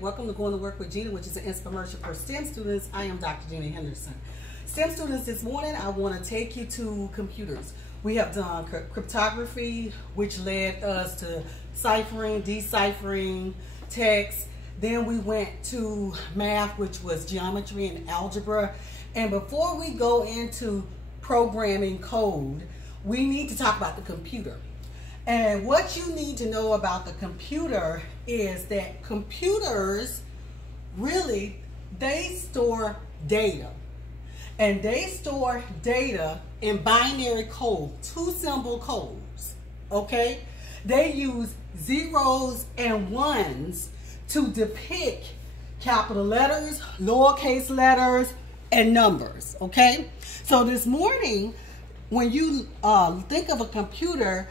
Welcome to Going to Work with Gena, which is an inspiremercial for STEM students. I am Dr. Gena Henderson. STEM students, this morning I want to take you to computers. We have done cryptography, which led us to ciphering, deciphering, text. Then we went to math, which was geometry and algebra. And before we go into programming code, we need to talk about the computer. And what you need to know about the computer is that computers really, they store data. And they store data in binary code, two symbol codes, okay? They use zeros and ones to depict capital letters, lowercase letters, and numbers, okay? So this morning, when you think of a computer,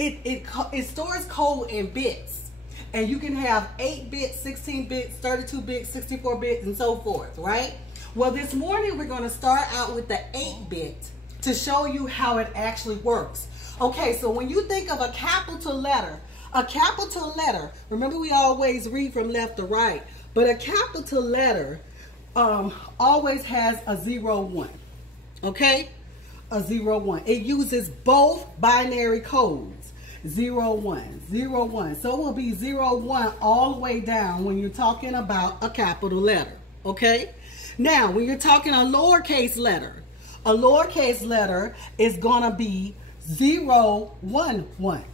it stores code in bits, and you can have 8 bits, 16 bits, 32 bits, 64 bits, and so forth, right? Well, this morning we're going to start out with the 8-bit to show you how it actually works. Okay, so when you think of a capital letter, remember we always read from left to right, but a capital letter always has a 0, 1, okay? A 0, 1. It uses both binary codes. 0, 1, 0, 1. So it will be 0, 1 all the way down when you're talking about a capital letter. Okay? Now, when you're talking a lowercase letter is going to be 0, 1, 1.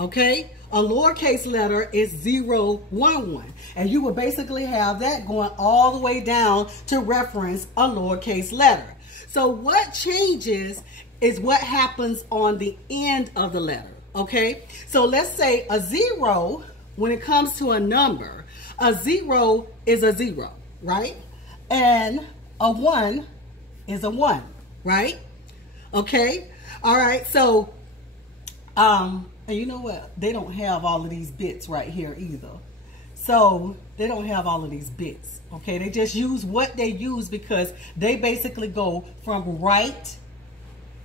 Okay? A lowercase letter is 0, 1, 1. And you will basically have that going all the way down to reference a lowercase letter. So what changes is what happens on the end of the letter, okay? So let's say a 0, when it comes to a number, a 0 is a 0, right? And a 1 is a 1, right? Okay? All right, so, and you know what? They don't have all of these bits right here either. So they don't have all of these bits, okay? They just use what they use because they basically go from right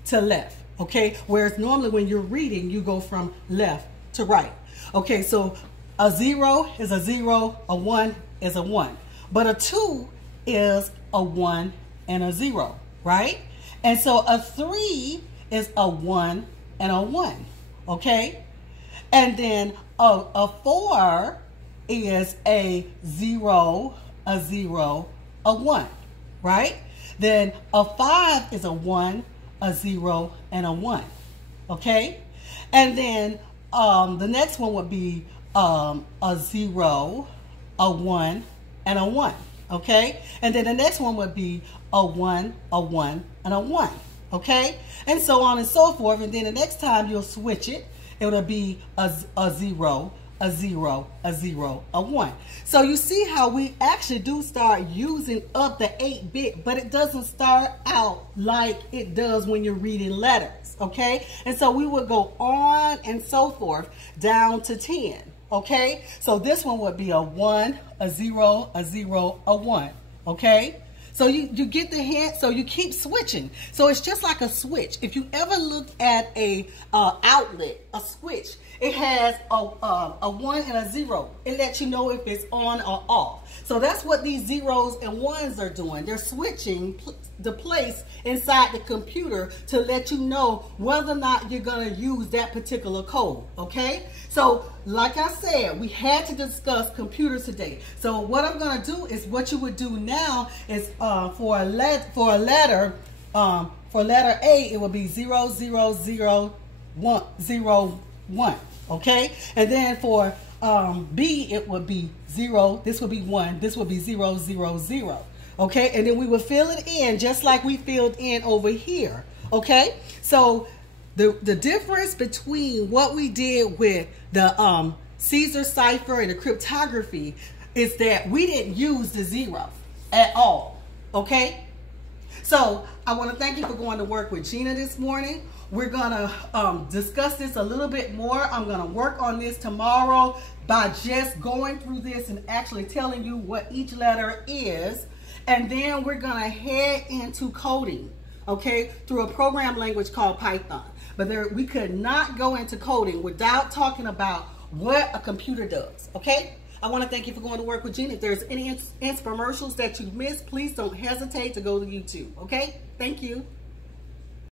to left, okay? Whereas normally when you're reading, you go from left to right. Okay, so a 0 is a 0, a 1 is a 1. But a 2 is a 1 and a 0, right? And so a 3 is a 1 and a 1, okay? And then a 4 is a 0, a 0, a 1, right? Then a 5 is a 1, a 0, and a 1, okay? And then the next one would be a 0, a 1, and a 1, okay? And then the next one would be a 1, and a 1, okay? And so on and so forth. And then the next time you'll switch it, it'll be a 0, a 0, a 0, a 1. So you see how we actually do start using up the 8-bit, but it doesn't start out like it does when you're reading letters, okay? And so we would go on and so forth down to 10, okay? So this one would be a 1, a 0, a 0, a 1, okay? So you get the hint, so you keep switching. So it's just like a switch. If you ever look at a outlet, a switch, it has a 1 and a 0. It lets you know if it's on or off. So that's what these zeros and ones are doing. They're switching the place inside the computer to let you know whether or not you're going to use that particular code, okay? So like I said, we had to discuss computers today. So what I'm going to do is what you would do now is for letter A, it will be 0, 0, 0, 1, 0, 1, okay? And then for B, it would be 0, this would be 1, this would be 0, 0, 0, okay? And then we would fill it in just like we filled in over here, okay? So the difference between what we did with the Caesar cipher and the cryptography is that we didn't use the 0 at all, okay? So I want to thank you for going to work with Gena this morning. We're going to discuss this a little bit more. I'm going to work on this tomorrow by just going through this and actually telling you what each letter is. And then we're going to head into coding, okay, through a program language called Python. But we could not go into coding without talking about what a computer does, okay? I want to thank you for going to work with Gena. If there's any Inspiremercials that you missed, please don't hesitate to go to YouTube. Okay? Thank you.